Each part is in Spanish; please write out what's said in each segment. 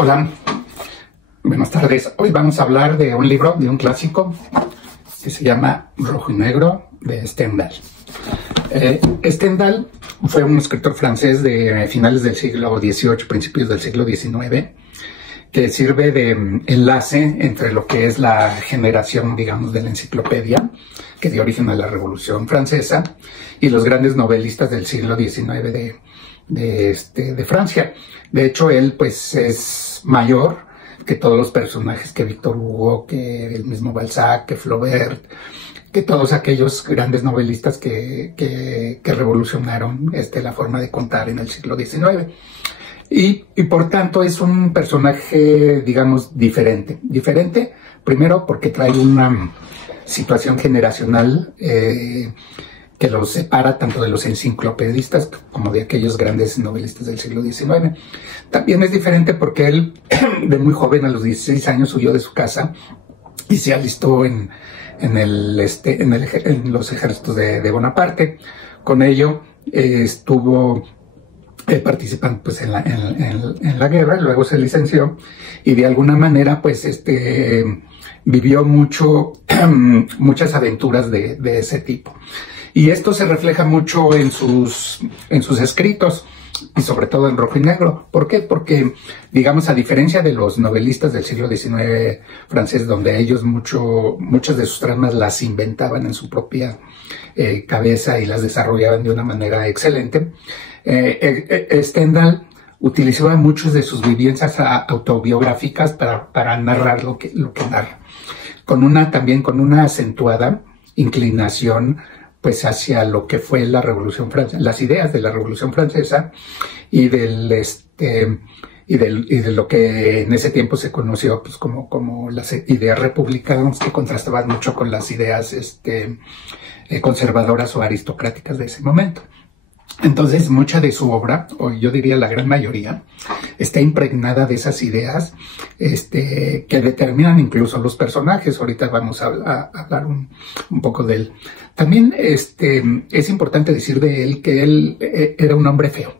Hola, buenas tardes. Hoy vamos a hablar de un libro, de un clásico que se llama Rojo y Negro, de Stendhal. Stendhal fue un escritor francés de finales del siglo XVIII, principios del siglo XIX, que sirve de enlace entre lo que es la generación, digamos, de la enciclopedia, que dio origen a la Revolución Francesa, y los grandes novelistas del siglo XIX de Francia. De hecho, él pues es mayor que todos los personajes, que Victor Hugo, que el mismo Balzac, que Flaubert, que todos aquellos grandes novelistas que revolucionaron la forma de contar en el siglo XIX. Y por tanto es un personaje, digamos, diferente. Diferente, primero porque trae una situación generacional que los separa tanto de los enciclopedistas como de aquellos grandes novelistas del siglo XIX. También es diferente porque él, de muy joven, a los 16 años, huyó de su casa y se alistó en los ejércitos de Bonaparte. Con ello estuvo participando pues en la guerra, luego se licenció y de alguna manera pues vivió muchas aventuras de ese tipo. Y esto se refleja mucho en sus escritos, y sobre todo en Rojo y Negro. ¿Por qué? Porque, digamos, a diferencia de los novelistas del siglo XIX francés, donde ellos muchas de sus tramas las inventaban en su propia cabeza y las desarrollaban de una manera excelente, Stendhal utilizaba muchas de sus vivencias autobiográficas para narrar lo que narra, también con una acentuada inclinación pues hacia lo que fue la Revolución Francesa, las ideas de la Revolución Francesa y de lo que en ese tiempo se conoció pues como las ideas republicanas, que contrastaban mucho con las ideas conservadoras o aristocráticas de ese momento. Entonces, mucha de su obra, o yo diría la gran mayoría, está impregnada de esas ideas que determinan incluso los personajes. Ahorita vamos a hablar un poco de él. También es importante decir de él que él era un hombre feo.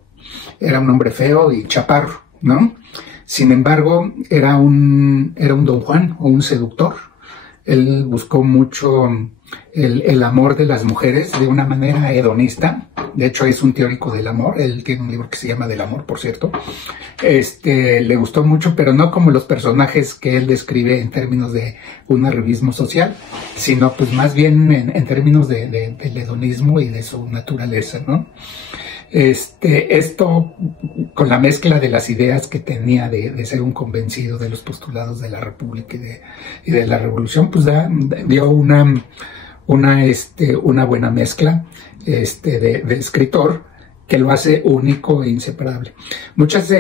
Era un hombre feo y chaparro, ¿no? Sin embargo, era un Don Juan o un seductor. Él buscó mucho el amor de las mujeres de una manera hedonista. De hecho, es un teórico del amor. Él tiene un libro que se llama Del amor, por cierto. Le gustó mucho, pero no como los personajes que él describe en términos de un arribismo social, sino pues más bien en términos del hedonismo y de su naturaleza, ¿no? Esto con la mezcla de las ideas que tenía de ser un convencido de los postulados de la República y de la Revolución, pues dio una buena mezcla de escritor que lo hace único e inseparable. Muchas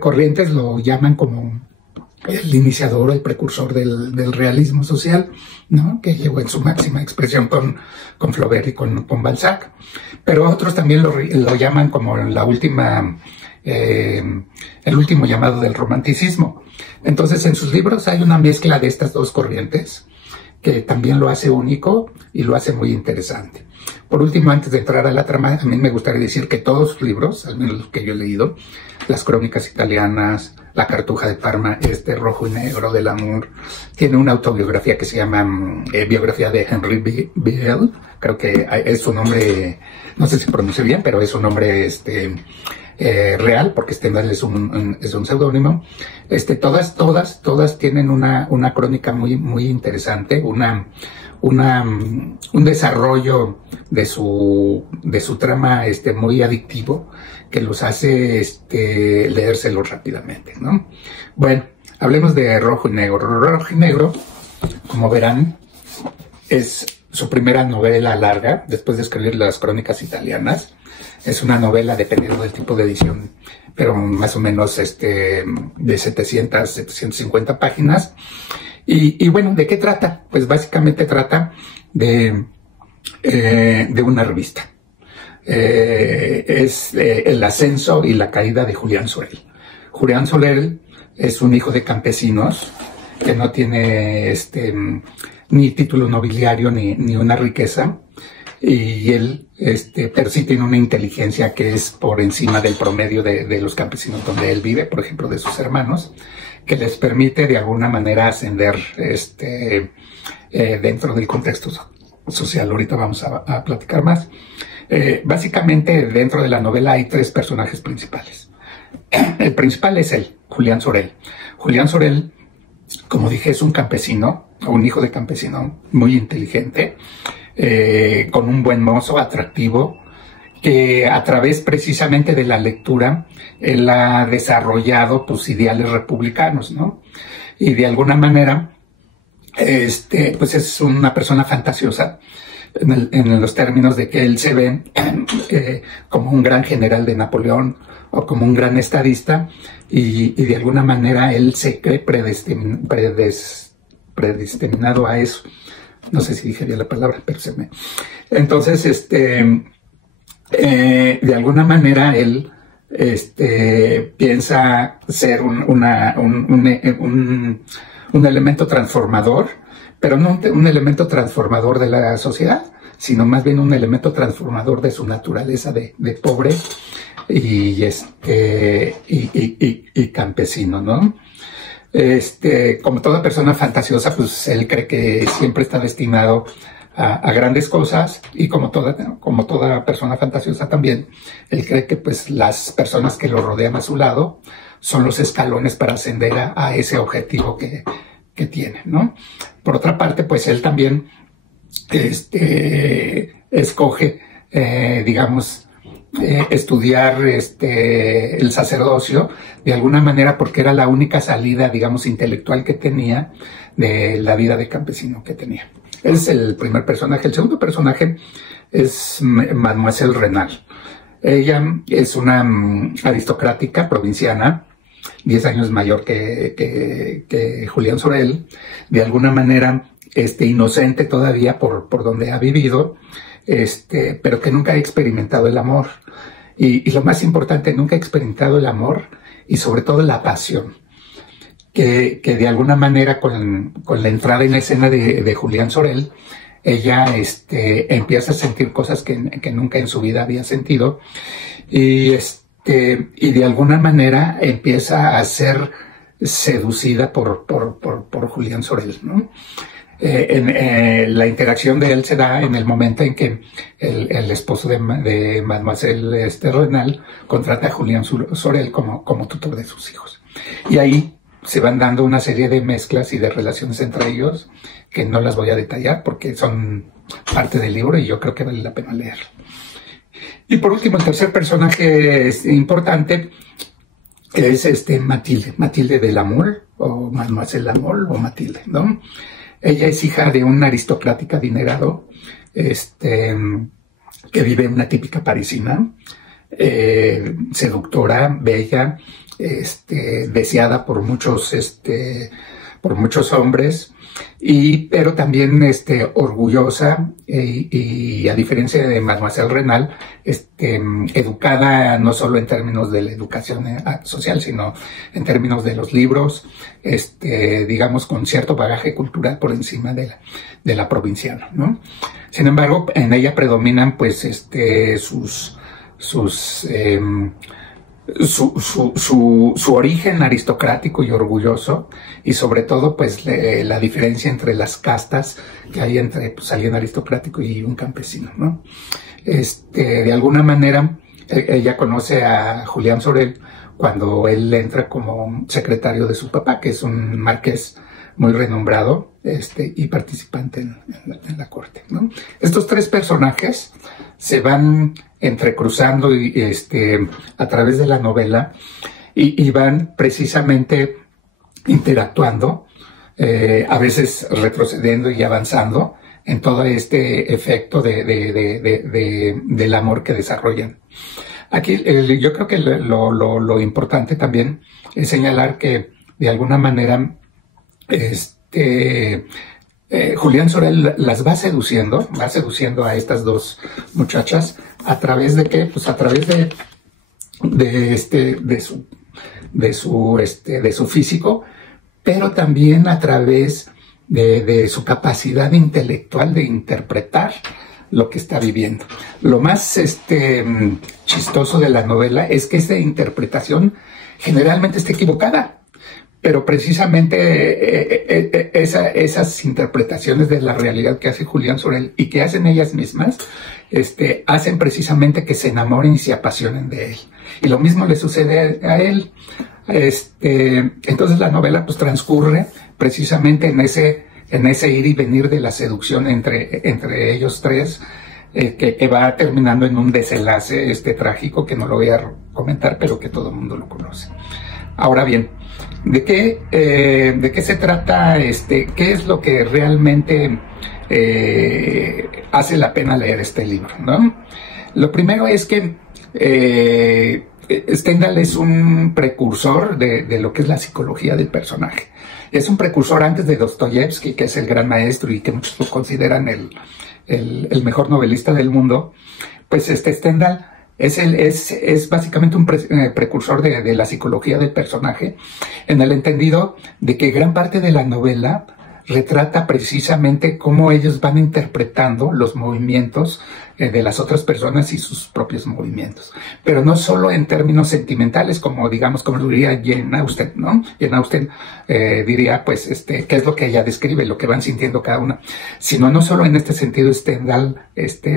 corrientes lo llaman como el iniciador, el precursor del realismo social, ¿no? Que llegó en su máxima expresión con Flaubert y con Balzac. Pero otros también lo llaman como el último llamado del romanticismo. Entonces, en sus libros hay una mezcla de estas dos corrientes que también lo hace único y lo hace muy interesante. Por último, antes de entrar a la trama, a mí me gustaría decir que todos sus libros, al menos los que yo he leído, Las Crónicas Italianas, La Cartuja de Parma, Rojo y Negro, del Amor, tiene una autobiografía que se llama Biografía de Henri Biel. Creo que es su nombre, no sé si pronuncio bien, pero es un nombre real, porque Stendhal es un seudónimo. Todas tienen una crónica muy interesante, un desarrollo de su trama muy adictivo, que los hace leérselos rápidamente, ¿no? Bueno, hablemos de Rojo y Negro. Rojo y Negro, como verán, es su primera novela larga, después de escribir Las Crónicas Italianas. Es una novela, dependiendo del tipo de edición, pero más o menos de 750 páginas. Y bueno, ¿de qué trata? Pues básicamente trata de una revista. Es el ascenso y la caída de Julián Sorel. Julián Sorel es un hijo de campesinos que no tiene ni título nobiliario ni una riqueza. y él, pero sí tiene una inteligencia que es por encima del promedio de los campesinos donde él vive, por ejemplo, de sus hermanos, que les permite de alguna manera ascender, dentro del contexto social. Ahorita vamos a platicar más. Básicamente, dentro de la novela hay 3 personajes principales. El principal es él, Julián Sorel. Julián Sorel, como dije, es un campesino, un hijo de campesino muy inteligente, con un buen mozo, atractivo, que a través precisamente de la lectura, él ha desarrollado pues ideales republicanos, ¿no? Y de alguna manera, pues es una persona fantasiosa, en los términos de que él se ve como un gran general de Napoleón o como un gran estadista, y de alguna manera él se cree predestinado a eso. No sé si dije bien la palabra, pero se me... Entonces, de alguna manera él piensa ser un elemento transformador, pero no un elemento transformador de la sociedad, sino más bien un elemento transformador de su naturaleza de pobre y campesino, ¿no? Como toda persona fantasiosa, pues él cree que siempre está destinado a grandes cosas, y como toda persona fantasiosa también, él cree que pues las personas que lo rodean a su lado son los escalones para ascender a ese objetivo que tiene, ¿no? Por otra parte, pues él también escoge, estudiar el sacerdocio de alguna manera porque era la única salida, digamos, intelectual que tenía de la vida de campesino que tenía. Ese es el primer personaje. El segundo personaje es Mademoiselle Renal. Ella es una aristocrática provinciana, 10 años mayor que Julián Sorel, de alguna manera inocente todavía por donde ha vivido, pero que nunca ha experimentado el amor. Y lo más importante, nunca ha experimentado el amor y sobre todo la pasión. Que de alguna manera con la entrada en la escena de Julián Sorel, ella empieza a sentir cosas que nunca en su vida había sentido, y de alguna manera empieza a ser seducida por Julián Sorel, ¿no? La interacción de él se da en el momento en que el esposo de Mademoiselle Renal contrata a Julián Sorel como tutor de sus hijos. Y ahí se van dando una serie de mezclas y de relaciones entre ellos que no las voy a detallar porque son parte del libro y yo creo que vale la pena leerlo. Y por último, el tercer personaje importante es Matilde de la Mole, o Mademoiselle La Mole, o Matilde, ¿no? Ella es hija de un aristócrata adinerado, que vive en una típica parisina, seductora, bella, deseada por muchos hombres, pero también orgullosa, y a diferencia de Mademoiselle Renal, educada no solo en términos de la educación social, sino en términos de los libros, digamos con cierto bagaje cultural por encima de la provinciana, ¿no? Sin embargo, en ella predominan pues su origen aristocrático y orgulloso, y sobre todo pues la diferencia entre las castas que hay entre pues, alguien aristocrático y un campesino, ¿no? De alguna manera ella conoce a Julián Sorel cuando él entra como secretario de su papá, que es un marqués muy renombrado, y participante en la corte, ¿no? Estos 3 personajes se van entrecruzando a través de la novela y van precisamente interactuando, a veces retrocediendo y avanzando en todo este efecto del amor que desarrollan. Aquí yo creo que lo importante también es señalar que de alguna manera Julián Sorel las va seduciendo a estas 2 muchachas a través de qué, pues a través de su físico, pero también a través de su capacidad intelectual de interpretar lo que está viviendo. Lo más chistoso de la novela es que esa interpretación generalmente está equivocada, pero precisamente esas interpretaciones de la realidad que hace Julián Sorel y que hacen ellas mismas, hacen precisamente que se enamoren y se apasionen de él. Y lo mismo le sucede a él. Entonces la novela pues transcurre precisamente en ese ir y venir de la seducción entre ellos tres, que va terminando en un desenlace trágico que no lo voy a comentar, pero que todo el mundo lo conoce. Ahora bien, ¿de qué se trata? ¿Qué es lo que realmente hace la pena leer este libro, ¿no? Lo primero es que Stendhal es un precursor de lo que es la psicología del personaje. Es un precursor antes de Dostoyevsky, que es el gran maestro y que muchos lo consideran el mejor novelista del mundo. Pues Stendhal es básicamente un precursor de la psicología del personaje, en el entendido de que gran parte de la novela retrata precisamente cómo ellos van interpretando los movimientos de las otras personas y sus propios movimientos. Pero no solo en términos sentimentales, como lo diría Jane Austen, ¿no? Jane Austen diría, pues, qué es lo que ella describe, lo que van sintiendo cada una. Sino no solo en este sentido Stendhal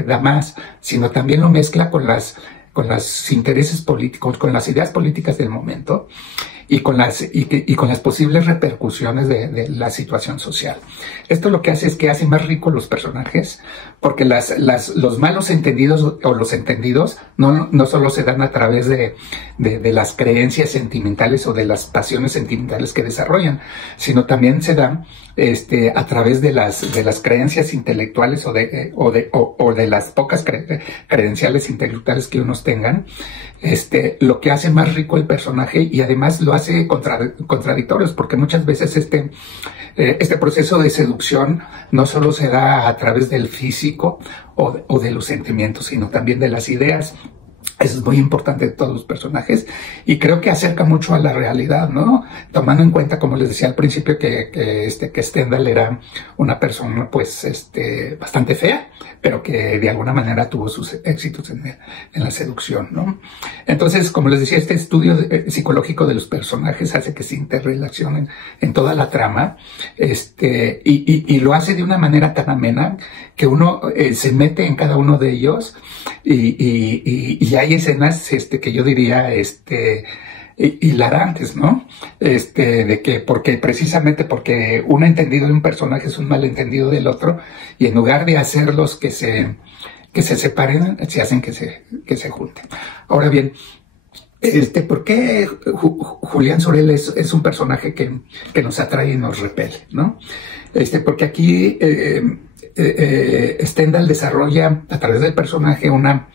da más, sino también lo mezcla con los intereses políticos, con las ideas políticas del momento, y con las posibles repercusiones de la situación social. Esto lo que hace es que hace más ricos los personajes, porque los malos entendidos o los entendidos no solo se dan a través de las creencias sentimentales o de las pasiones sentimentales que desarrollan, sino también se dan a través de las creencias intelectuales o de las pocas credenciales intelectuales que unos tengan, lo que hace más rico el personaje, y además lo hace contradictorios, porque muchas veces este proceso de seducción no solo se da a través del físico o de los sentimientos, sino también de las ideas. Eso es muy importante de todos los personajes y creo que acerca mucho a la realidad, ¿no? Tomando en cuenta, como les decía al principio, que Stendhal era una persona, pues, bastante fea, pero que de alguna manera tuvo sus éxitos en la seducción, ¿no? Entonces, como les decía, este estudio psicológico de los personajes hace que se interrelacionen en toda la trama, y lo hace de una manera tan amena que uno se mete en cada uno de ellos y hay escenas que yo diría hilarantes, ¿no? Precisamente porque un entendido de un personaje es un malentendido del otro, y en lugar de hacerlos que se separen, se hacen que se junten. Ahora bien, ¿por qué Julián Sorel es un personaje que nos atrae y nos repele, ¿no? Porque aquí Stendhal desarrolla a través del personaje una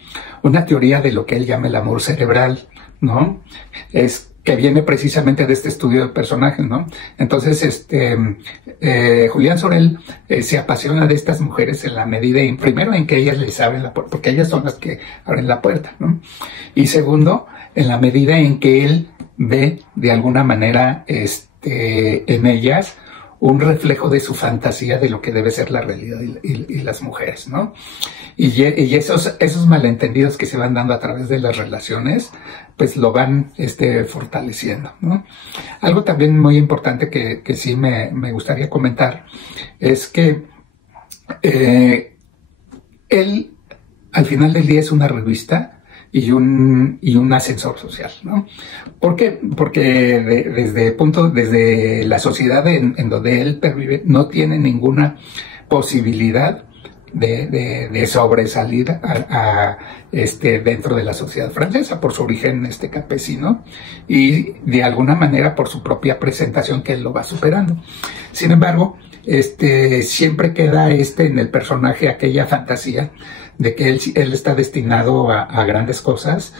teoría de lo que él llama el amor cerebral, ¿no? Que viene precisamente de este estudio de personajes, ¿no? Entonces, Julián Sorel se apasiona de estas mujeres en la medida, primero, en que ellas les abren la puerta, porque ellas son las que abren la puerta, ¿no? Y segundo, en la medida en que él ve de alguna manera en ellas un reflejo de su fantasía de lo que debe ser la realidad y las mujeres, ¿no? Y esos malentendidos que se van dando a través de las relaciones, pues lo van fortaleciendo, ¿no? Algo también muy importante que sí me gustaría comentar es que él, al final del día, es una revista y un ascensor social, ¿no? ¿Por qué? Porque desde la sociedad en donde él pervive, no tiene ninguna posibilidad de sobresalir dentro de la sociedad francesa por su origen campesino y de alguna manera por su propia presentación, que él lo va superando. Sin embargo, siempre queda en el personaje aquella fantasía de que él está destinado a grandes cosas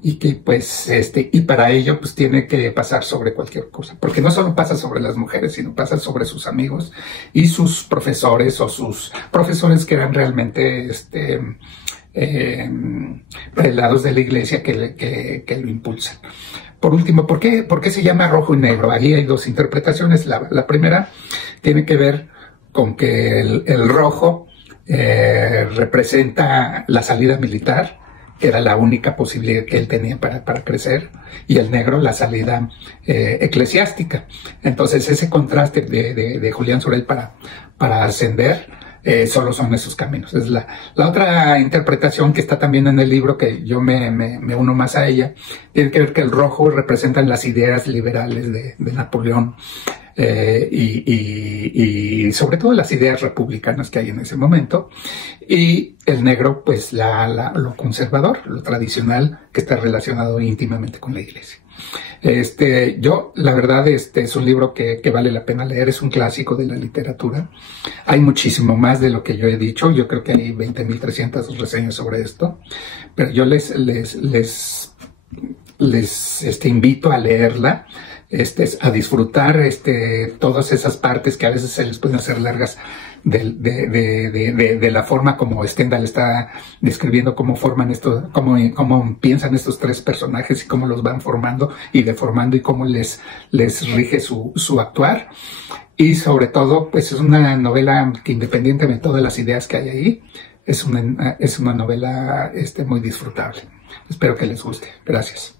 y que pues y para ello pues tiene que pasar sobre cualquier cosa, porque no solo pasa sobre las mujeres, sino pasa sobre sus amigos y sus profesores, o sus profesores que eran realmente prelados de la iglesia que lo impulsan. Por último, ¿por qué se llama rojo y negro? Ahí hay dos interpretaciones. La primera tiene que ver con que el rojo representa la salida militar, que era la única posibilidad que él tenía para crecer, y el negro la salida eclesiástica. Entonces ese contraste de Julián Sorel para ascender, solo son esos caminos. Es la otra interpretación que está también en el libro, que yo me uno más a ella, tiene que ver que el rojo representan las ideas liberales de Napoleón, y sobre todo las ideas republicanas que hay en ese momento, y el negro pues lo conservador, lo tradicional, que está relacionado íntimamente con la iglesia. La verdad, es un libro que vale la pena leer, es un clásico de la literatura. Hay muchísimo más de lo que yo he dicho, yo creo que hay 20.300 reseñas sobre esto, pero yo les invito a leerla, a disfrutar todas esas partes que a veces se les pueden hacer largas de la forma como Stendhal está describiendo cómo forman cómo piensan estos tres personajes y cómo los van formando y deformando y cómo les rige su actuar. Y sobre todo, pues es una novela que, independientemente de todas las ideas que hay ahí, es una novela muy disfrutable. Espero que les guste. Gracias.